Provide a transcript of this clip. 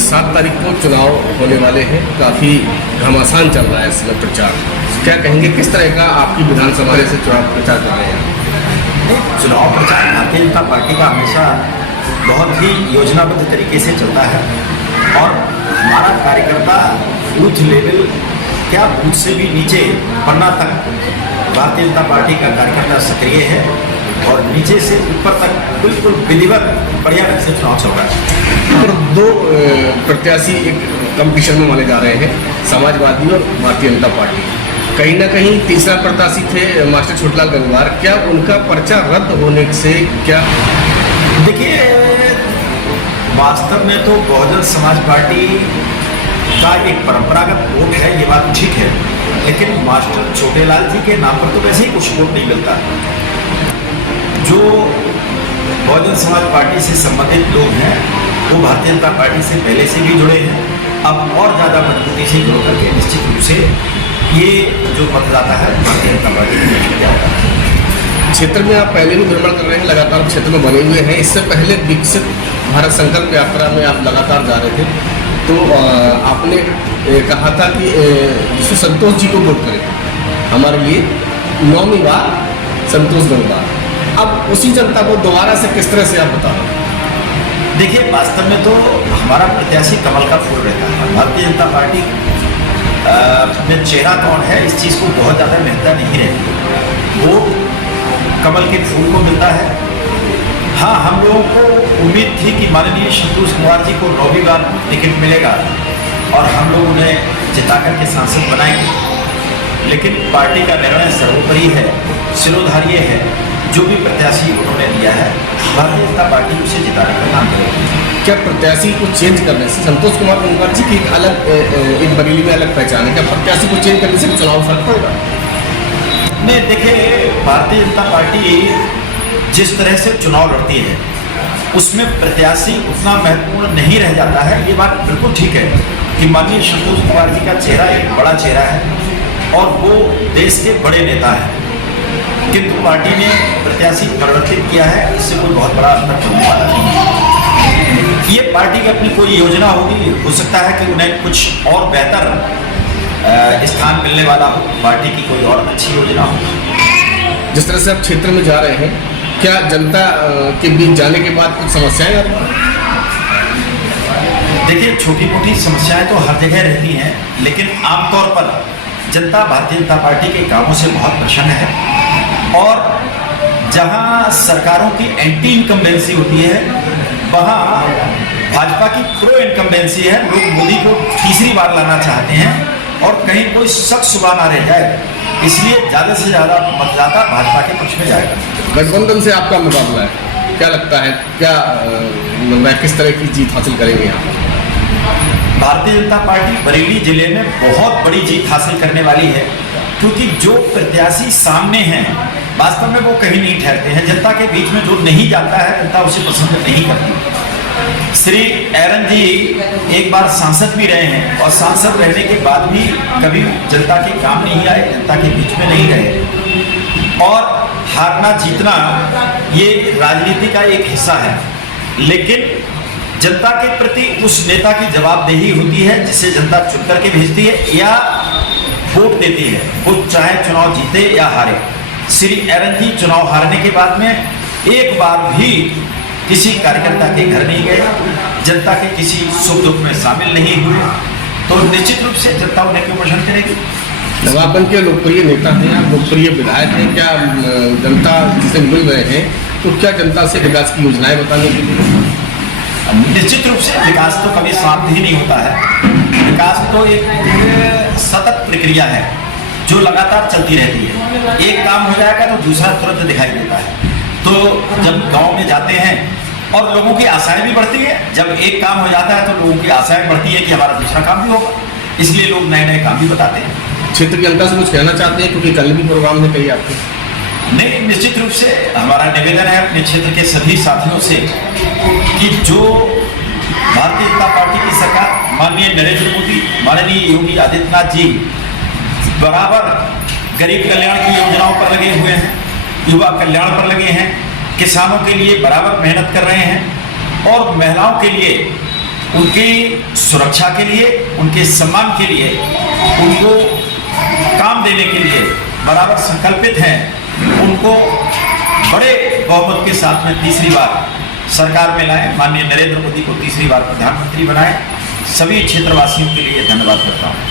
7 तारीख को चुनाव होने वाले हैं, काफ़ी घमासान चल रहा है इसमें प्रचार। क्या कहेंगे, किस तरह का आपकी विधानसभा से चुनाव प्रचार कर रहे हैं? चुनाव प्रचार भारतीय जनता पार्टी का हमेशा बहुत ही योजनाबद्ध तरीके से चलता है और हमारा कार्यकर्ता बूथ लेवल क्या बूथ से भी नीचे पन्ना तक भारतीय जनता पार्टी का कार्यकर्ता सक्रिय है और नीचे से ऊपर तक बिल्कुल विधिवत बढ़िया ढंग से चुनाव चल रहा है। और 2 प्रत्याशी एक कंपटीशन में माने जा रहे हैं, समाजवादी और भारतीय जनता पार्टी। कहीं ना कहीं तीसरा प्रत्याशी थे मास्टर छोटलाल गंगवार, क्या उनका पर्चा रद्द होने से क्या? देखिए, वास्तव में तो बहुजन समाज पार्टी का एक परंपरागत वोट है, ये बात ठीक है, लेकिन मास्टर छोटेलाल जी के नाम पर तो वैसे ही कुछ वोट नहीं मिलता। जो बहुजन समाज पार्टी से संबंधित लोग हैं वो भारतीय जनता पार्टी से पहले से भी जुड़े हैं, अब और ज़्यादा मजबूती से जुड़ करके निश्चित रूप से ये जो मतदाता है भारतीय जनता पार्टी में जाएगा। क्षेत्र में आप पहले भी भ्रमण कर रहे हैं, लगातार क्षेत्र में बने हुए हैं। इससे पहले विकसित भारत संकल्प यात्रा में आप लगातार जा रहे थे, तो आपने कहा था कि जिससे संतोष जी को वोट करें हमारे लिए 9वीं बार संतोष गंगवार। अब उसी जनता को दोबारा से किस तरह से आप बता रहे हैं? देखिए, वास्तव में तो हमारा प्रत्याशी कमल का फूल रहता है। भारतीय जनता पार्टी में चेहरा कौन है इस चीज़ को बहुत ज़्यादा महत्ता नहीं रहती, वोट कमल के फूल को मिलता है। हाँ, हम लोगों को उम्मीद थी कि माननीय संतोष कुमार जी को 9वीं बार टिकट मिलेगा और हम लोग उन्हें जिता करके सांसद बनाएंगे, लेकिन पार्टी का निर्णय सर्वोपरि है, शिरोधार्य है। जो भी प्रत्याशी उन्होंने दिया है भारतीय जनता पार्टी उसे जिताने का काम करेगी। क्या प्रत्याशी को चेंज करने से संतोष कुमार गंगवार जी की एक अलग एक बरेली में अलग पहचान है, क्या प्रत्याशी को चेंज करने से चुनाव फर्क पड़ेगा? नहीं, देखिए, भारतीय जनता पार्टी जिस तरह से चुनाव लड़ती है उसमें प्रत्याशी उतना महत्वपूर्ण नहीं रह जाता है। ये बात बिल्कुल ठीक है कि माननीय संतोष कुमार जी का चेहरा एक बड़ा चेहरा है और वो देश के बड़े नेता हैं, किंतु पार्टी ने प्रत्याशी परिवर्तित किया है, इससे कोई बहुत बड़ा अंतर होने वाला नहीं है। ये पार्टी की अपनी कोई योजना होगी, हो सकता है कि उन्हें कुछ और बेहतर स्थान मिलने वाला हो, पार्टी की कोई और अच्छी योजना हो। जिस तरह से आप क्षेत्र में जा रहे हैं, क्या जनता के बीच जाने के बाद कुछ समस्याएं आ रही हैं? देखिए, छोटी मोटी समस्याएं तो हर जगह रहती हैं, लेकिन आमतौर पर जनता भारतीय जनता पार्टी के कामों से बहुत प्रसन्न है और जहां सरकारों की एंटी इनकम्बेंसी होती है वहां भाजपा की प्रो इनकम्बेंसी है। लोग मोदी को तीसरी बार लाना चाहते हैं और कहीं कोई शक शुबा ना रह जाए, इसलिए ज़्यादा से ज़्यादा मतदाता भाजपा के पक्ष में जाएगा। गठबंधन से आपका मुकाबला है, क्या लगता है, क्या किस तरह की जीत हासिल करेंगे यहाँ पर? भारतीय जनता पार्टी बरेली जिले में बहुत बड़ी जीत हासिल करने वाली है, क्योंकि जो प्रत्याशी सामने हैं वास्तव में वो कहीं नहीं ठहरते हैं। जनता के बीच में जो नहीं जाता है जनता उसे पसंद नहीं करती। श्री एरन जी एक बार सांसद भी रहे हैं और सांसद रहने के बाद भी कभी जनता के काम नहीं आए, जनता के बीच में नहीं रहे। और हारना जीतना ये राजनीति का एक हिस्सा है, लेकिन जनता के प्रति उस नेता की जवाबदेही होती है जिसे जनता चुन करके भेजती है या वोट देती है, वो चाहे चुनाव जीते या हारे। श्री एरन जी चुनाव हारने के बाद में एक बार भी किसी कार्यकर्ता के घर नहीं गए, जनता के किसी सुख दुख में शामिल नहीं हुए, तो निश्चित रूप से जनता उन्हें क्यों पसंद करेगी। नवाबगंज के लोकप्रिय नेता हैं, आप लोकप्रिय विधायक हैं, क्या जनता जिसे मिल रहे हैं तो क्या जनता से विकास की योजनाएं बताने के लिए? निश्चित रूप से विकास तो कभी समाप्त ही नहीं होता है। विकास तो एक सतत प्रक्रिया है जो लगातार चलती रहती है। एक काम हो जाएगा तो दूसरा तुरंत दिखाई देता है। तो जब गांव में जाते हैं और लोगों की आशाएं भी बढ़ती है, जब एक काम हो जाता है तो लोगों की आशाएं बढ़ती है कि हमारा दूसरा काम भी होगा, इसलिए लोग नए नए काम भी बताते हैं। क्षेत्र की जनता से कुछ कहना चाहते हैं, क्योंकि कल भी प्रोग्राम में कही आपके? नहीं, निश्चित रूप से हमारा निवेदन है अपने क्षेत्र के सभी साथियों से कि जो भारतीय जनता पार्टी की सरकार माननीय नरेंद्र मोदी, माननीय योगी आदित्यनाथ जी बराबर गरीब कल्याण की योजनाओं पर लगे हुए हैं, युवा कल्याण पर लगे हैं, किसानों के लिए बराबर मेहनत कर रहे हैं और महिलाओं के लिए उनकी सुरक्षा के लिए, उनके सम्मान के लिए, उनको काम देने के लिए बराबर संकल्पित हैं। उनको बड़े बहुमत के साथ में तीसरी बार सरकार में लाए, माननीय नरेंद्र मोदी को तीसरी बार प्रधानमंत्री बनाए। सभी क्षेत्रवासियों के लिए धन्यवाद करता हूँ।